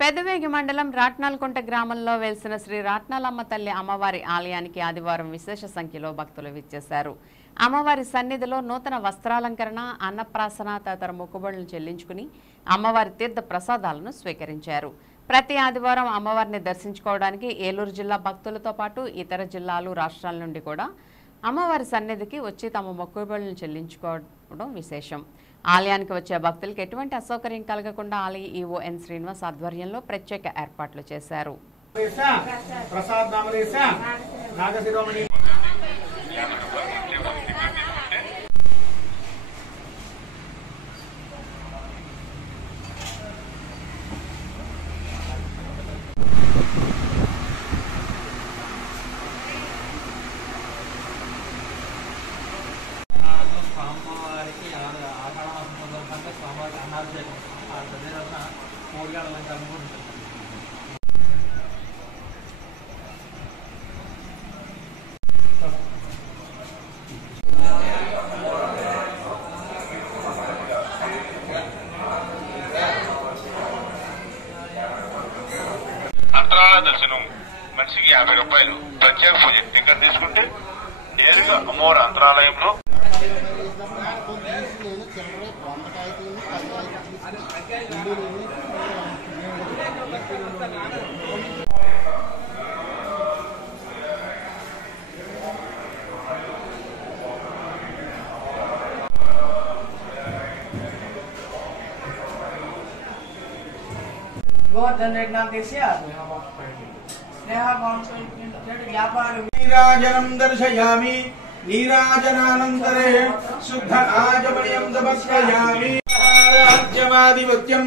పెదవేగి మండలం రాట్నాల్కుంట గ్రామంలో వెలిసిన శ్రీ రాట్నాలమ్మ తల్లి అమ్మవారి ఆలయానికి ఆదివారం విశేష సంఖ్యలో భక్తులు విచ్చేశారు. అమ్మవారి సన్నిధిలో నూతన వస్త్రాలంకరణ, అన్నప్రాసన తదితర మొక్కుబడులను చెల్లించుకుని అమ్మవారి తీర్థ ప్రసాదాలను స్వీకరించారు. ప్రతి ఆదివారం అమ్మవారిని దర్శించుకోవడానికి ఏలూరు జిల్లా భక్తులతో పాటు ఇతర జిల్లాలు, రాష్ట్రాల నుండి కూడా అమ్మవారి సన్నిధికి వచ్చి తమ మొక్కుబడులను చెల్లించుకోవడం విశేషం. ఆలయానికి వచ్చే భక్తులకు ఎటువంటి అసౌకర్యం కలగకుండా ఆలయ ఈవో ఎన్ శ్రీనివాస్ ఆధ్వర్యంలో ప్రత్యేక ఏర్పాట్లు చేశారు. అంతరాల దర్శనం మనిషికి 50 రూపాయలు. ప్రత్యేక పూజ టికెట్ తీసుకుంటే నేరుగా అమ్మవారి అంతరాలయంలో नीराजनं दर्शयामि नीराजनानन्तरे शुद्ध आजमनीयं समर्पयामि राज्यमाधिपत्यं